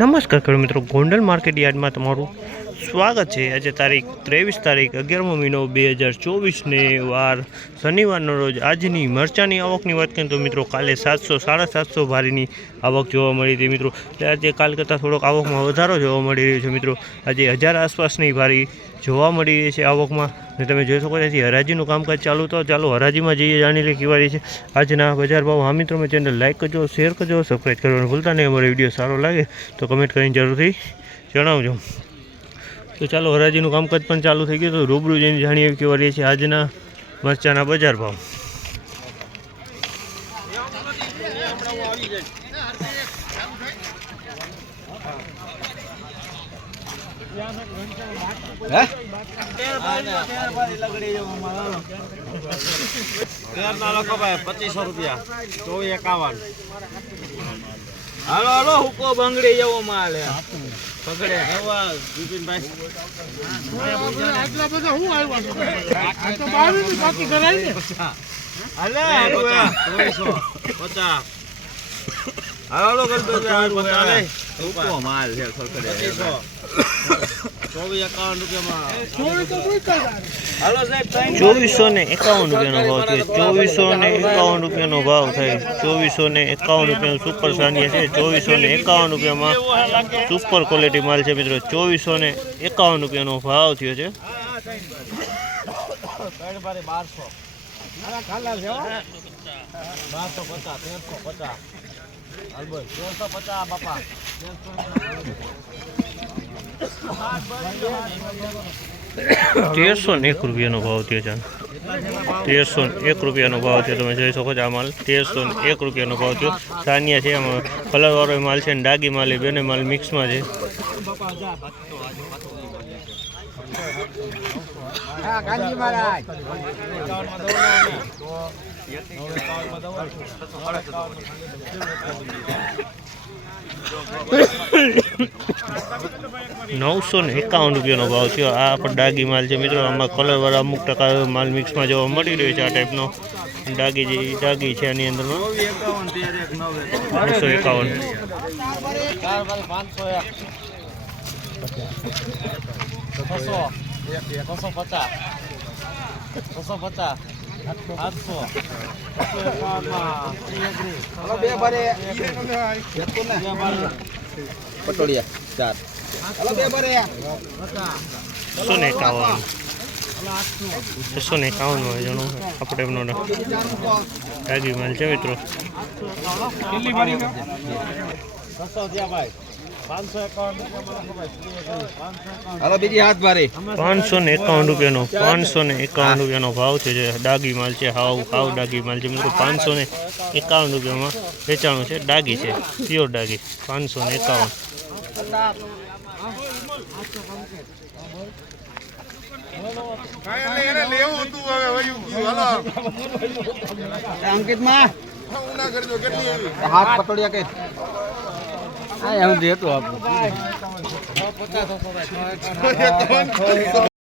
નમસ્કાર ખેડૂત મિત્રો ગોંડલ માર્કેટ યાર્ડમાં તમારું સ્વાગત છે. આજે તારીખ ત્રેવીસ તારીખ અગિયારમો મહિનો બે હજાર ચોવીસને વાર શનિવારનો રોજ આજની મરચાની આવકની વાત કરીએ તો મિત્રો કાલે સાતસો, સાડા સાતસો ભારીની આવક જોવા મળી હતી મિત્રો. એટલે આજે કાલ કરતાં થોડોક આવકમાં વધારો જોવા મળી રહ્યો છે મિત્રો. આજે હજાર આસપાસની ભારી જોવા મળી રહી છે આવકમાં. ને તમે જોઈ શકો ત્યાંથી હરાજીનું કામકાજ ચાલુ તો ચાલો હરાજીમાં જઈએ, જાણી લે કેવા છે. આજના બજાર ભાવ હા મિત્રો મેં ચેનલ લાઈક કરજો, શેર કરજો, સબસ્ક્રાઈબ કરવાનું ભૂલતા નહીં. અમારો વીડિયો સારો લાગે તો કમેન્ટ કરીને જરૂરથી જણાવજો. તો ચાલો હરાજીનું કામકાજ પણ ચાલુ થઈ ગયું તો રૂબરૂ જઈને જાણીએ કેવા રહી છે આજના મરચાના બજાર ભાવ. તેરના લોકો ભાઈ પચીસો રૂપિયા એકાવન. હાલો હાલો હુકો બંગડી જેવો માલ હે પકડે હવા બિપિનભાઈ બધા હું હાલો હાલો ગલબેજ પચાસ માલ છે પચીસો રૂપિયામાં હાલો સાહેબ ત્રણ ચોવીસો ને એકાવન રૂપિયાનો ભાવ છે. ચોવીસો ને એકાવન રૂપિયાનો ભાવ થાય. ચોવીસો ને એકાવન રૂપિયાનું સુપર સાનિયા છે. ચોવીસો ને એકાવન રૂપિયામાં સુપર ક્વોલિટી માલ છે મિત્રો. ચોવીસો ને એકાવન રૂપિયાનો ભાવ થયો છે. બારસો પચાસ બાપા તેરસો ને એક રૂપિયાનો ભાવ થયો છે તેરસો ને એક રૂપિયાનો ભાવ થયો તમે જોઈ શકો છો આ માલ તેરસો ને એક રૂપિયાનો ભાવ થયો સાનિયા છે એમાં કલરવાળો માલ છે ને ડાગી માલ એ બંને માલ મિક્સમાં છે નવસો ને એકાવન રૂપિયાનો ભાવ થયો. આ પણ ડાગી માલ છે મિત્રો. આમાં કલરવાળા અમુક ટકા માલ મિક્સમાં જોવા મળી રહ્યો છે આ ટાઈપનો ડાગી જે ડાગી છે આની નવ નવસો એકાવન. પટોળિયા, ચાર. હલો બે બારે છસો ને એકાવન છસો ને એકાવનમાં જણો આપણે એમનો ડાગી માલ છે મિત્રો. એકાવન પાંચસો ને એકાવન રૂપિયાનો પાંચસો ને એકાવન રૂપિયાનો ભાવ છે જે ડાગી માલ છે હાવ હાવ ડાગી માલ છે મિત્રો. પાંચસો ને એકાવન રૂપિયામાં વેચાણું છે. ડાગી છે પ્યોર ડાગી. પાંચસો ને એકાવન. અંકિતમાં? હાથ પટોળિયા કે હા હું દેતો આપું